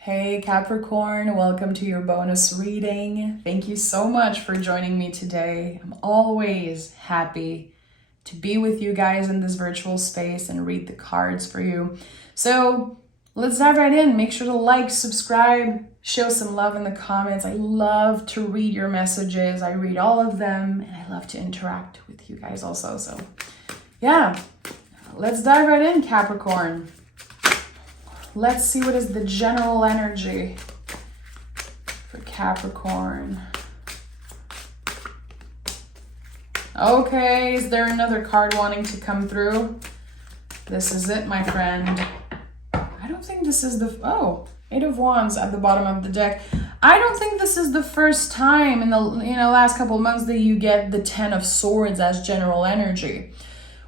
Hey Capricorn, welcome to your bonus reading. Thank you so much for joining me today. I'm always happy to be with you guys in this virtual space and read the cards for you. So let's dive right in. Make sure to like, subscribe, show some love in the comments. I love to read your messages. I read all of them and I love to interact with you guys also. So yeah, let's dive right in, Capricorn. Let's see what is the general energy for Capricorn. Okay, is there another card wanting to come through? This is it, my friend. I don't think this is the, Eight of Wands at the bottom of the deck. I don't think this is the first time in the last couple of months that you get the Ten of Swords as general energy,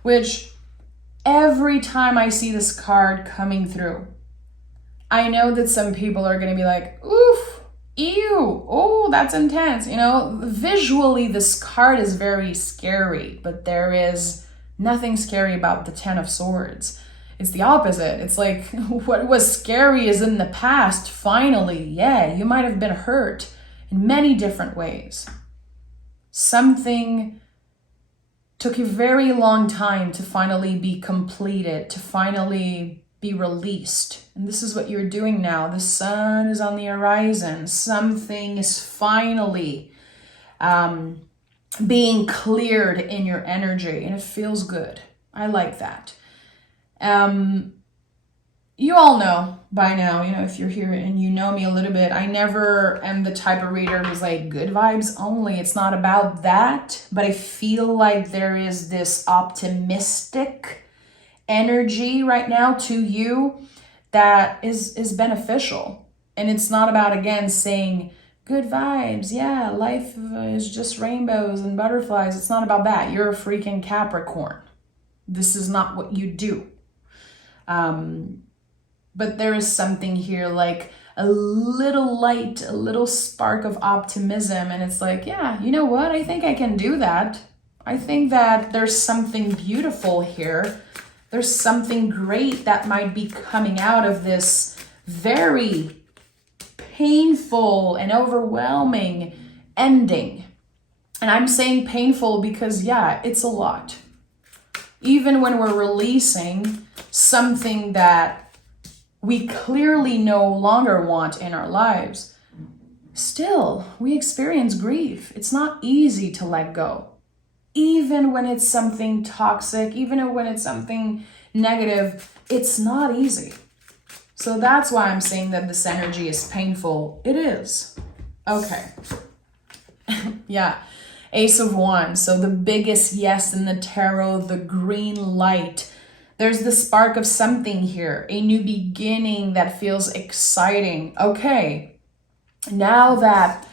which every time I see this card coming through, I know that some people are going to be like, oof, ew, oh, that's intense. Visually, this card is very scary, but there is nothing scary about the Ten of Swords. It's the opposite. It's like what was scary is in the past. Finally, yeah, you might have been hurt in many different ways. Something took a very long time to finally be completed, to finally be released. And this is what you're doing now. The sun is on the horizon. Something is finally being cleared in your energy, and it feels good. I like that. You all know by now, if you're here and you know me a little bit, I never am the type of reader who's like good vibes only. It's not about that, but I feel like there is this optimistic energy right now to you that is beneficial. And it's not about, again, saying good vibes. Yeah, life is just rainbows and butterflies. It's not about that. You're a freaking Capricorn. This is not what you do. But there is something here like a little light, a little spark of optimism. And it's like, yeah, you know what? I think I can do that. I think that there's something beautiful here. There's something great that might be coming out of this very painful and overwhelming ending. And I'm saying painful because, yeah, it's a lot. Even when we're releasing something that we clearly no longer want in our lives, still, we experience grief. It's not easy to let go. Even when it's something toxic, even when it's something negative, it's not easy. So that's why I'm saying that this energy is painful. It is. Okay. Yeah. Ace of Wands. So the biggest yes in the tarot, the green light. There's the spark of something here. A new beginning that feels exciting. Okay. Now that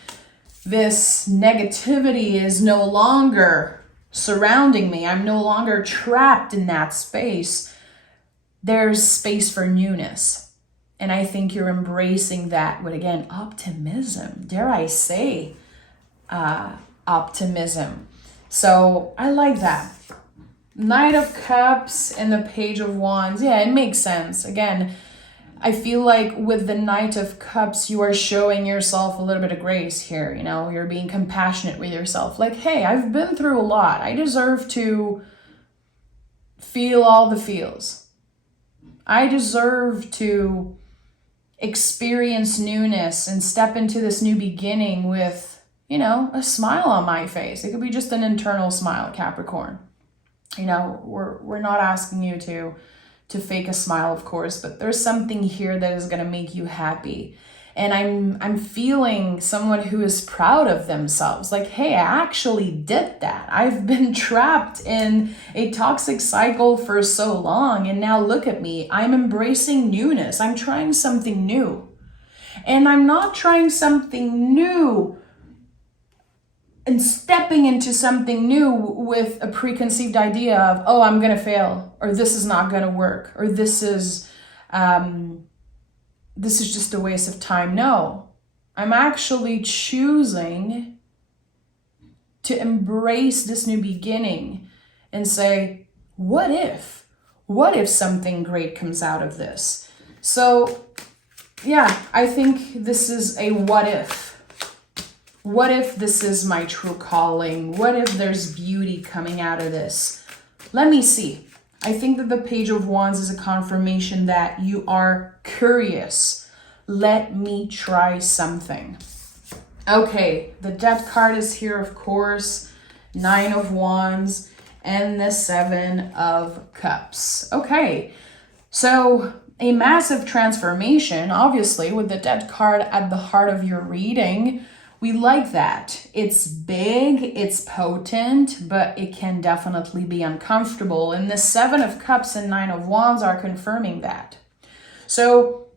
this negativity is no longer surrounding me, I'm no longer trapped in that space, there's space for newness. And I think you're embracing that with, again, optimism. Dare I say, optimism. So I like that. Knight of Cups and the Page of Wands. Yeah, it makes sense. Again, I feel like with the Knight of Cups, you are showing yourself a little bit of grace here. You're being compassionate with yourself. Like, hey, I've been through a lot. I deserve to feel all the feels. I deserve to experience newness and step into this new beginning with, a smile on my face. It could be just an internal smile, Capricorn. We're not asking you to fake a smile, of course, but there's something here that is going to make you happy. And I'm feeling someone who is proud of themselves. Like, hey, I actually did that. I've been trapped in a toxic cycle for so long. And now look at me. I'm embracing newness. I'm trying something new. And I'm not trying something new and stepping into something new with a preconceived idea of, oh, I'm going to fail, or this is not going to work, or this is just a waste of time. No, I'm actually choosing to embrace this new beginning and say, what if something great comes out of this? So yeah, I think this is a what if. What if this is my true calling? What if there's beauty coming out of this? Let me see. I think that the Page of Wands is a confirmation that you are curious. Let me try something. Okay, the Death card is here, of course. 9 of Wands and the 7 of Cups. Okay, so a massive transformation, obviously, with the Death card at the heart of your reading. We like that. It's big, it's potent, but it can definitely be uncomfortable. And the 7 of Cups and 9 of Wands are confirming that. So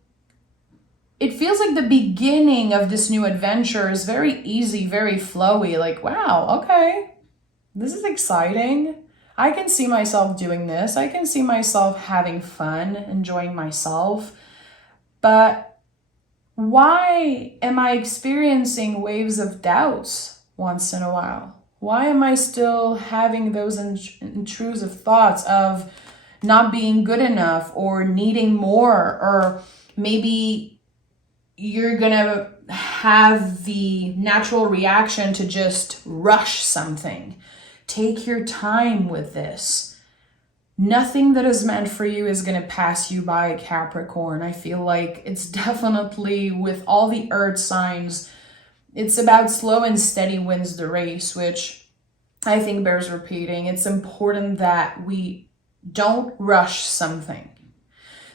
it feels like the beginning of this new adventure is very easy, very flowy. Like, wow, okay, this is exciting. I can see myself doing this. I can see myself having fun, enjoying myself. But why am I experiencing waves of doubts once in a while? Why am I still having those intrusive thoughts of not being good enough or needing more? Or maybe you're gonna have the natural reaction to just rush something. Take your time with this. Nothing that is meant for you is going to pass you by, Capricorn. I feel like it's definitely, with all the earth signs, it's about slow and steady wins the race, which I think bears repeating. It's important that we don't rush something.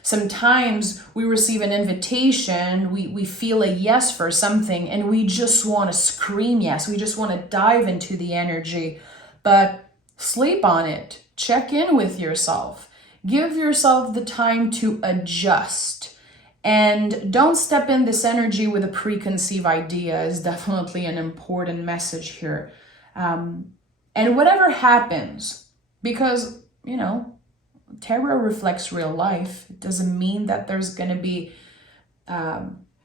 Sometimes we receive an invitation, we feel a yes for something, and we just want to scream yes. We just want to dive into the energy, but sleep on it. Check in with yourself. Give yourself the time to adjust. And don't step in this energy with a preconceived idea is definitely an important message here. And whatever happens, because, you know, tarot reflects real life. It doesn't mean that there's going to be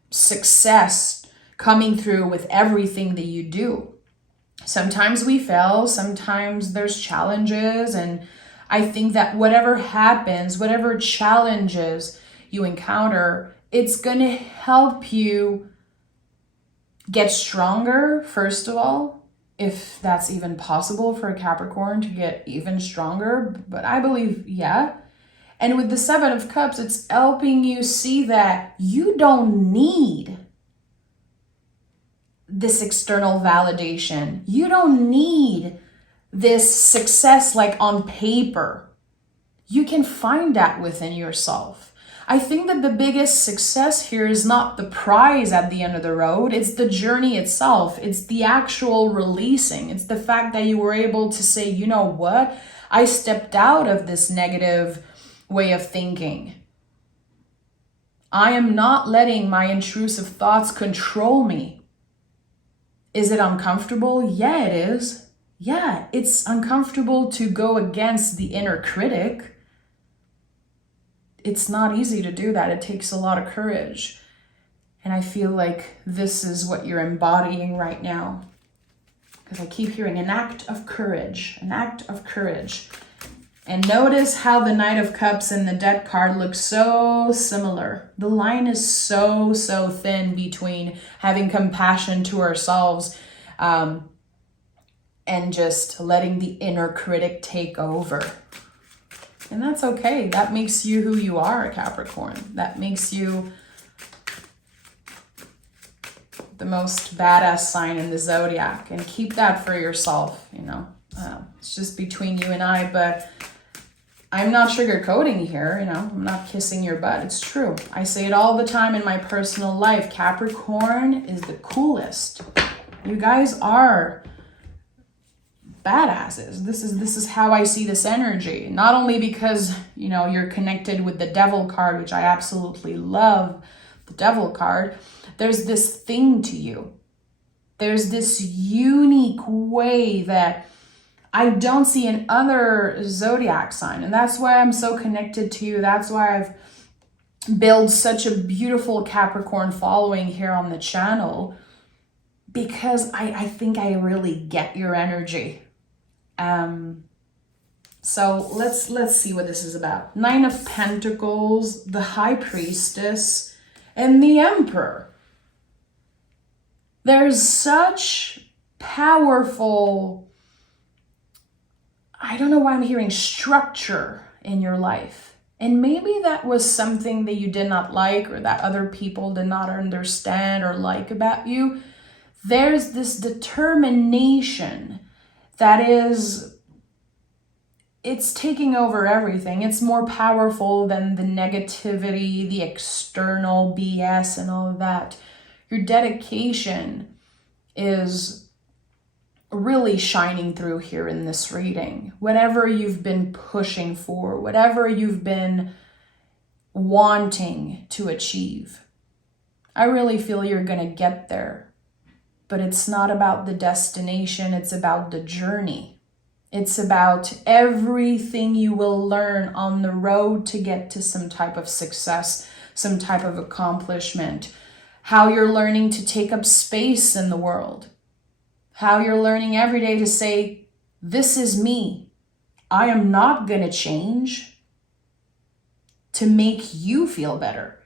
success coming through with everything that you do. Sometimes we fail, sometimes there's challenges, and I think that whatever happens, whatever challenges you encounter, it's going to help you get stronger, first of all, if that's even possible for a Capricorn to get even stronger, but I believe, yeah. And with the 7 of Cups, it's helping you see that you don't need this external validation. You don't need this success like on paper. You can find that within yourself. I think that the biggest success here is not the prize at the end of the road. It's the journey itself. It's the actual releasing. It's the fact that you were able to say, you know what? I stepped out of this negative way of thinking. I am not letting my intrusive thoughts control me. Is it uncomfortable? Yeah, it is. Yeah, it's uncomfortable to go against the inner critic. It's not easy to do that. It takes a lot of courage. And I feel like this is what you're embodying right now. Because I keep hearing an act of courage, an act of courage. And notice how the Knight of Cups and the Death card look so similar. The line is so thin between having compassion to ourselves and just letting the inner critic take over. And that's okay. That makes you who you are, Capricorn. That makes you the most badass sign in the zodiac. And keep that for yourself, you know. It's just between you and I, but I'm not sugarcoating here, you know. I'm not kissing your butt. It's true. I say it all the time in my personal life. Capricorn is the coolest. You guys are badasses. This is how I see this energy. Not only because, you know, you're connected with the Devil card, which I absolutely love, the Devil card. There's this thing to you. There's this unique way that I don't see in other zodiac sign. And that's why I'm so connected to you. That's why I've built such a beautiful Capricorn following here on the channel. Because I think I really get your energy. So let's see what this is about. 9 of Pentacles, the High Priestess, and the Emperor. There's such powerful, I don't know why I'm hearing structure in your life. And maybe that was something that you did not like or that other people did not understand or like about you. There's this determination that is, it's taking over everything. It's more powerful than the negativity, the external BS and all of that. Your dedication is really shining through here in this reading. Whatever you've been pushing for, whatever you've been wanting to achieve, I really feel you're going to get there. But it's not about the destination, it's about the journey. It's about everything you will learn on the road to get to some type of success, some type of accomplishment. How you're learning to take up space in the world. How you're learning every day to say, this is me. I am not going to change to make you feel better.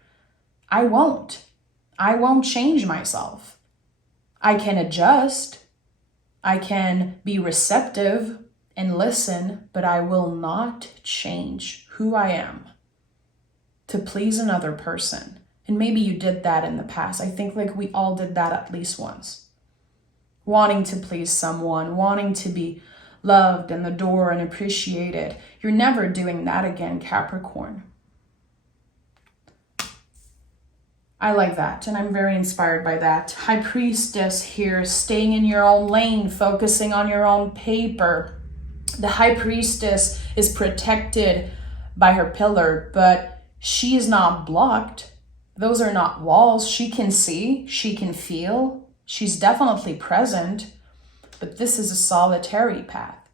I won't. I won't change myself. I can adjust. I can be receptive and listen, but I will not change who I am to please another person. And maybe you did that in the past. I think like we all did that at least once. Wanting to please someone, wanting to be loved and adored and appreciated. You're never doing that again, Capricorn. I like that, and I'm very inspired by that. High Priestess here, staying in your own lane, focusing on your own paper. The High Priestess is protected by her pillar, but she is not blocked. Those are not walls. She can see, she can feel, she's definitely present, but this is a solitary path.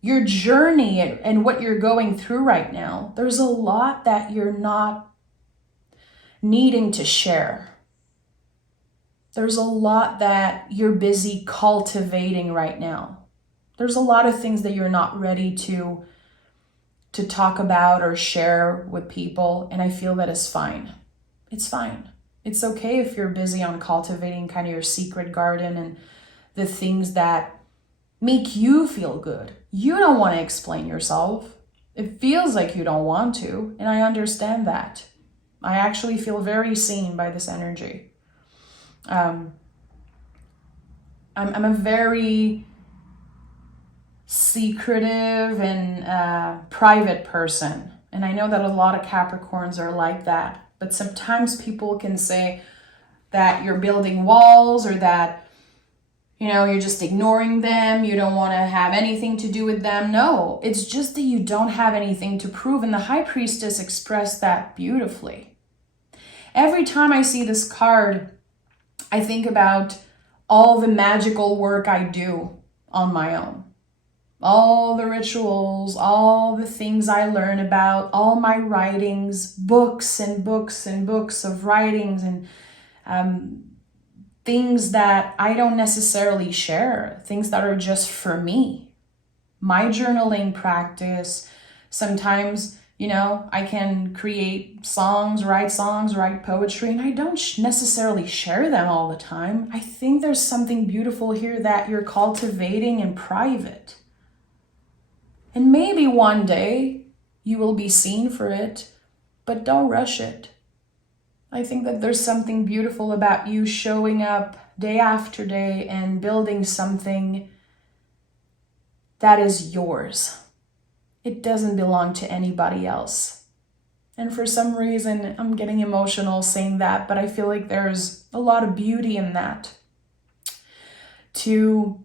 Your journey and what you're going through right now, there's a lot that you're not needing to share. There's a lot that you're busy cultivating right now. There's a lot of things that you're not ready to talk about or share with people, and I feel that is fine. It's fine. It's okay if you're busy on cultivating kind of your secret garden and the things that make you feel good. You don't want to explain yourself. It feels like you don't want to, and I understand that. I actually feel very seen by this energy. I'm a very secretive and private person. And I know that a lot of Capricorns are like that. But sometimes people can say that you're building walls or that, you're just ignoring them. You don't want to have anything to do with them. No, it's just that you don't have anything to prove. And the High Priestess expressed that beautifully. Every time I see this card, I think about all the magical work I do on my own. All the rituals, all the things I learn about, all my writings, books and books and books of writings and things that I don't necessarily share, things that are just for me. My journaling practice, sometimes I can create songs, write poetry, and I don't necessarily share them all the time. I think there's something beautiful here that you're cultivating in private. And maybe one day you will be seen for it, but don't rush it. I think that there's something beautiful about you showing up day after day and building something that is yours. It doesn't belong to anybody else. And for some reason, I'm getting emotional saying that, but I feel like there's a lot of beauty in that. To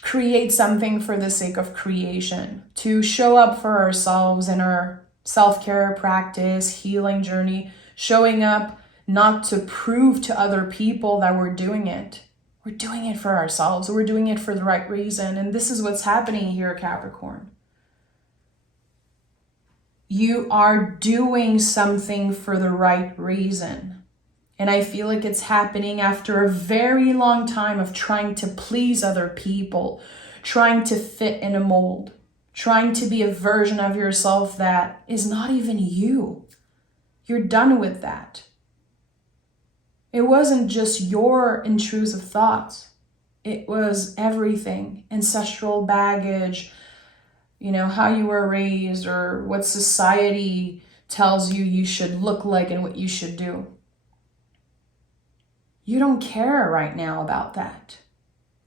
create something for the sake of creation, to show up for ourselves in our self-care practice, healing journey, showing up not to prove to other people that we're doing it. We're doing it for ourselves. We're doing it for the right reason. And this is what's happening here, Capricorn. You are doing something for the right reason. And I feel like it's happening after a very long time of trying to please other people, trying to fit in a mold, trying to be a version of yourself that is not even you. You're done with that. It wasn't just your intrusive thoughts. It was everything. Ancestral baggage, how you were raised or what society tells you should look like and what you should do. You don't care right now about that.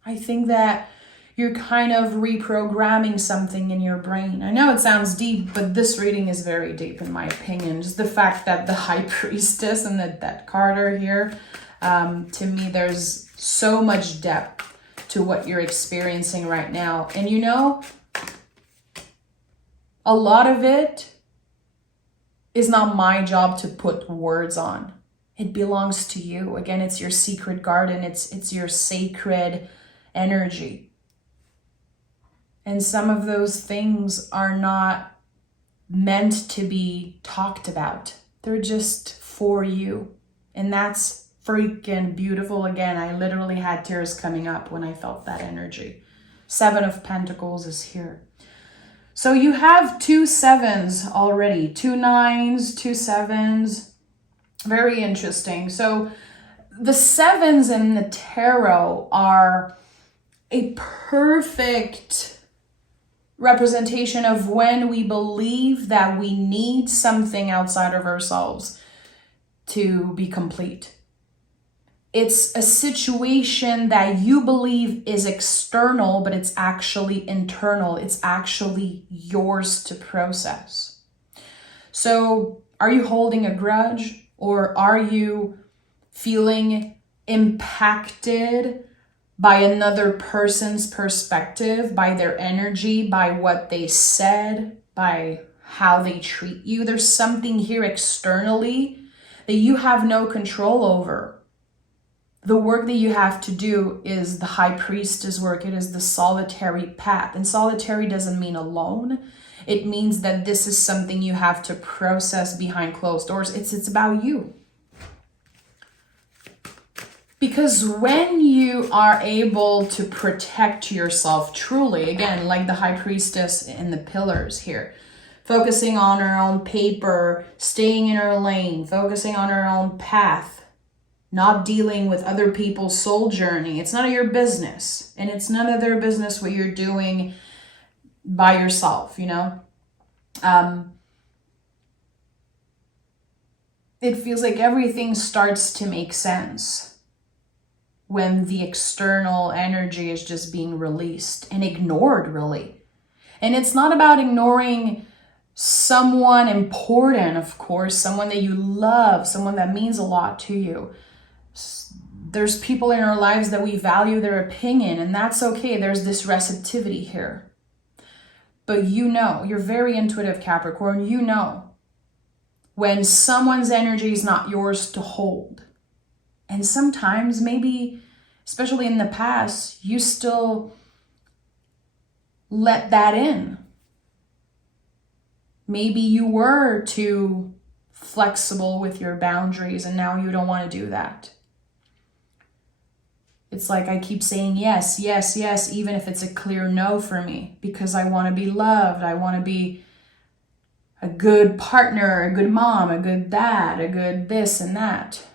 I think that you're kind of reprogramming something in your brain. I know it sounds deep, but this reading is very deep in my opinion. Just the fact that the High Priestess and the Death Card here, to me, there's so much depth to what you're experiencing right now. And a lot of it is not my job to put words on. It belongs to you. Again, it's your secret garden. It's your sacred energy. And some of those things are not meant to be talked about. They're just for you. And that's freaking beautiful. Again, I literally had tears coming up when I felt that energy. 7 of Pentacles is here. So you have 2 7s already. 2 9s, 2 7s. Very interesting. So the 7s in the tarot are a perfect representation of when we believe that we need something outside of ourselves to be complete. It's a situation that you believe is external, but it's actually internal. It's actually yours to process. So are you holding a grudge? Or are you feeling impacted by another person's perspective, by their energy, by what they said, by how they treat you? There's something here externally that you have no control over. The work that you have to do is the High Priestess work. It is the solitary path. And solitary doesn't mean alone. It means that this is something you have to process behind closed doors. It's about you. Because when you are able to protect yourself truly, again, like the High Priestess in the pillars here, focusing on her own paper, staying in her lane, focusing on her own path, not dealing with other people's soul journey. It's none of your business. And it's none of their business what you're doing by yourself, It feels like everything starts to make sense when the external energy is just being released and ignored, really. And it's not about ignoring someone important, of course, someone that you love, someone that means a lot to you. There's people in our lives that we value their opinion, and that's okay. There's this receptivity here. But you're very intuitive, Capricorn. When someone's energy is not yours to hold. And sometimes, maybe, especially in the past, you still let that in. Maybe you were too flexible with your boundaries and now you don't want to do that. It's like I keep saying yes, yes, yes, even if it's a clear no for me, because I want to be loved. I want to be a good partner, a good mom, a good dad, a good this and that.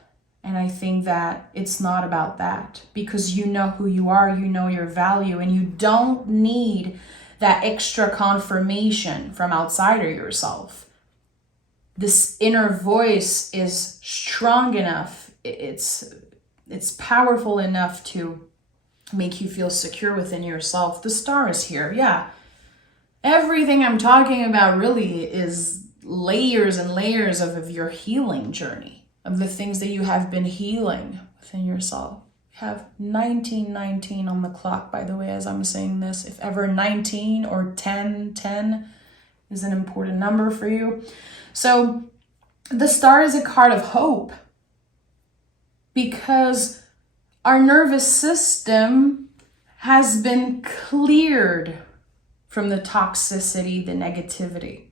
And I think that it's not about that, because you know who you are, you know your value, and you don't need that extra confirmation from outside of yourself. This inner voice is strong enough. It's powerful enough to make you feel secure within yourself. The star is here. Yeah. Everything I'm talking about really is layers and layers of your healing journey, of the things that you have been healing within yourself. We have 1919 on the clock, by the way, as I'm saying this. If ever 19 or 10 is an important number for you. So the star is a card of hope, because our nervous system has been cleared from the toxicity, the negativity,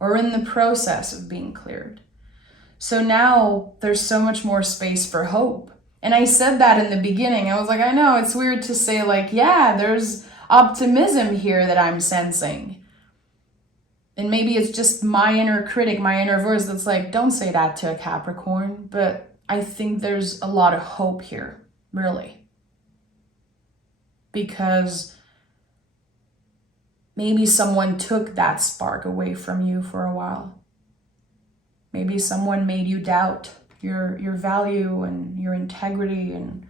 or in the process of being cleared. So now there's so much more space for hope. And I said that in the beginning. I was like, I know it's weird to say, like, yeah, there's optimism here that I'm sensing. And maybe it's just my inner critic, my inner voice that's like, don't say that to a Capricorn. But I think there's a lot of hope here, really. Because maybe someone took that spark away from you for a while. Maybe someone made you doubt your value and your integrity, and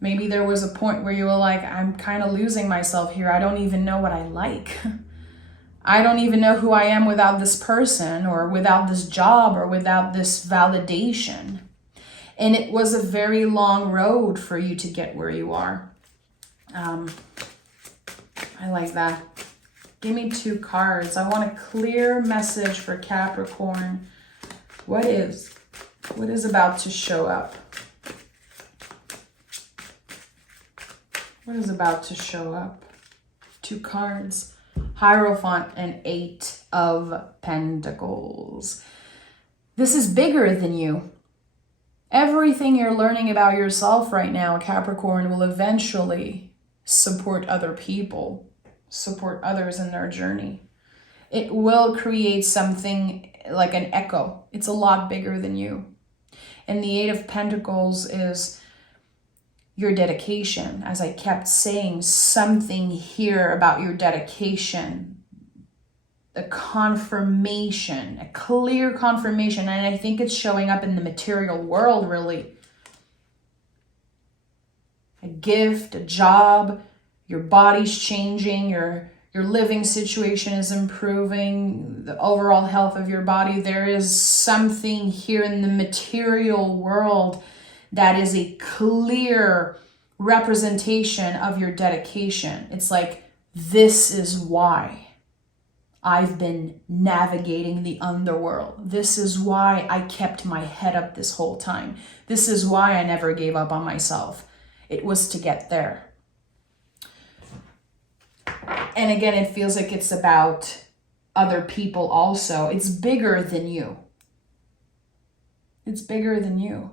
maybe there was a point where you were like, I'm kind of losing myself here. I don't even know what I like. I don't even know who I am without this person, or without this job, or without this validation. And it was a very long road for you to get where you are. I like that. Give me 2 cards. I want a clear message for Capricorn. What is about to show up? What is about to show up? 2 cards. Hierophant and 8 of Pentacles. This is bigger than you. Everything you're learning about yourself right now, Capricorn, will eventually support other people, support others in their journey. It will create something like an echo. It's a lot bigger than you. And the 8 of Pentacles is your dedication. As I kept saying, something here about your dedication, a confirmation, a clear confirmation. And I think it's showing up in the material world, really. A gift, a job, your body's changing, your living situation is improving, the overall health of your body. There is something here in the material world that is a clear representation of your dedication. It's like, this is why I've been navigating the underworld. This is why I kept my head up this whole time. This is why I never gave up on myself. It was to get there. And again, it feels like it's about other people also. It's bigger than you. It's bigger than you.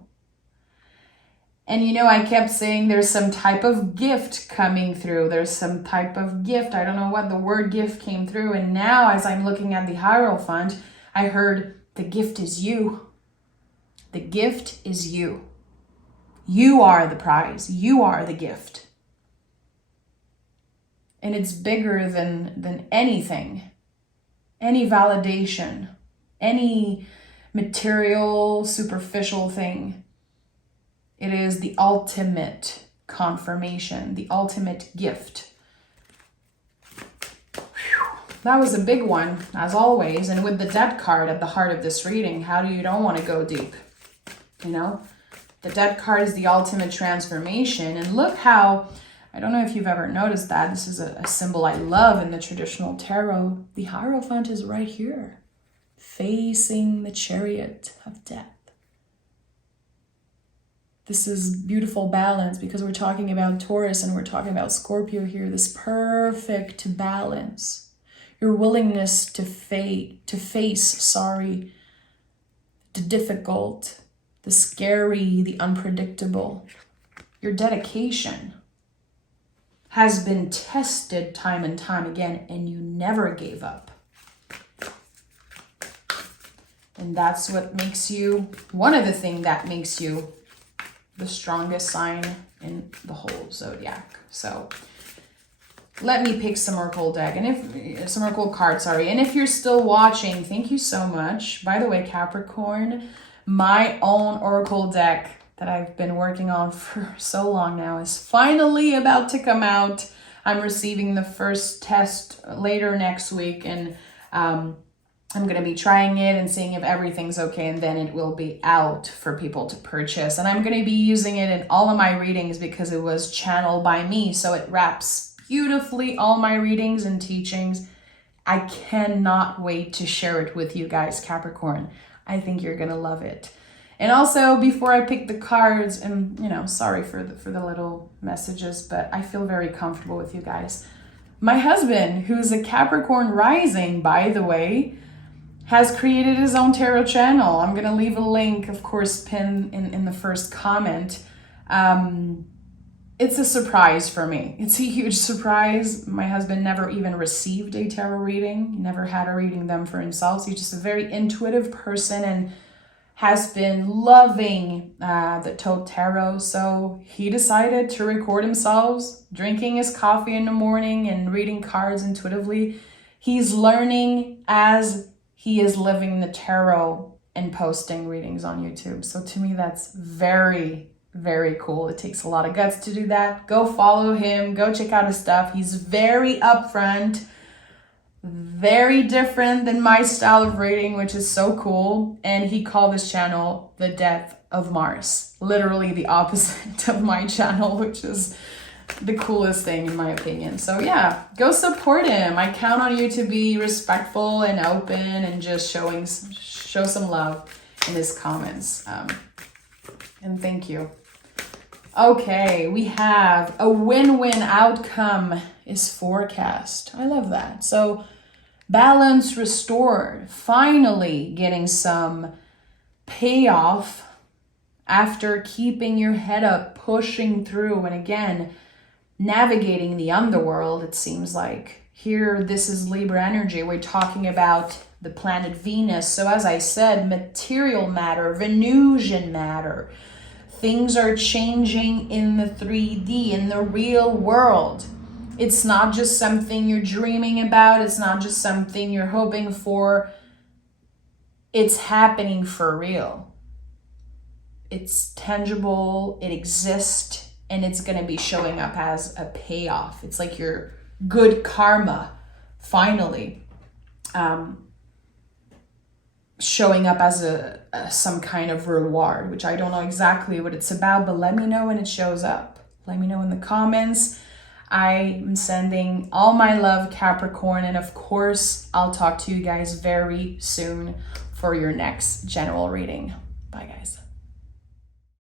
And you know, I kept saying there's some type of gift coming through. There's some type of gift. I don't know what the word gift came through. And now as I'm looking at the Hierophant, I heard the gift is you. The gift is you. You are the prize. You are the gift. And it's bigger than anything, any validation, any material, superficial thing. It is the ultimate confirmation, the ultimate gift. Whew. That was a big one, as always. And with the Death card at the heart of this reading, how do you don't want to go deep? You know, the Death card is the ultimate transformation. And look how, I don't know if you've ever noticed that, this is a symbol I love in the traditional tarot. The Hierophant is right here, facing the Chariot of Death. This is beautiful balance, because we're talking about Taurus and we're talking about Scorpio here. This perfect balance. Your willingness to face the difficult, the scary, the unpredictable. Your dedication has been tested time and time again, and you never gave up. And that's what makes you, one of the things that makes you the strongest sign in the whole zodiac. So let me pick some oracle deck, and if some oracle card, sorry. And if you're still watching, thank you so much. By the way, Capricorn, my own oracle deck that I've been working on for so long now is finally about to come out. I'm receiving the first test later next week, and I'm going to be trying it and seeing if everything's okay, and then it will be out for people to purchase. And I'm going to be using it in all of my readings because it was channeled by me, so it wraps beautifully all my readings and teachings. I cannot wait to share it with you guys, Capricorn. I think you're going to love it. And also, before I pick the cards, and you know, sorry for the little messages, but I feel very comfortable with you guys. My husband, who's a Capricorn rising, by the way, has created his own tarot channel. I'm going to leave a link, of course, pinned in the first comment. It's a surprise for me. It's a huge surprise. My husband never even received a tarot reading. He never had a reading them for himself. So he's just a very intuitive person, and has been loving the Toad Tarot, so he decided to record himself drinking his coffee in the morning and reading cards intuitively. He's learning as he is living the tarot and posting readings on YouTube. So to me, that's very, very cool. It takes a lot of guts to do that. Go follow him. Go check out his stuff. He's very upfront, very different than my style of reading, which is so cool. And he called his channel The Death of Mars. Literally the opposite of my channel, which is the coolest thing in my opinion. So yeah, go support him. I count on you to be respectful and open and just show some love in his comments. And thank you. Okay, we have a win-win outcome is forecast. I love that. So balance restored, finally getting some payoff after keeping your head up, pushing through, and again, navigating the underworld. It seems like here, this is Libra energy. We're talking about the planet Venus. So as I said, material matter, Venusian matter. Things are changing in the 3D, in the real world. It's not just something you're dreaming about. It's not just something you're hoping for. It's happening for real. It's tangible, it exists, and it's going to be showing up as a payoff. It's like your good karma, finally, showing up as some kind of reward, which I don't know exactly what it's about, but let me know when it shows up. Let me know in the comments. I'm sending all my love, Capricorn, and of course, I'll talk to you guys very soon for your next general reading. Bye, guys.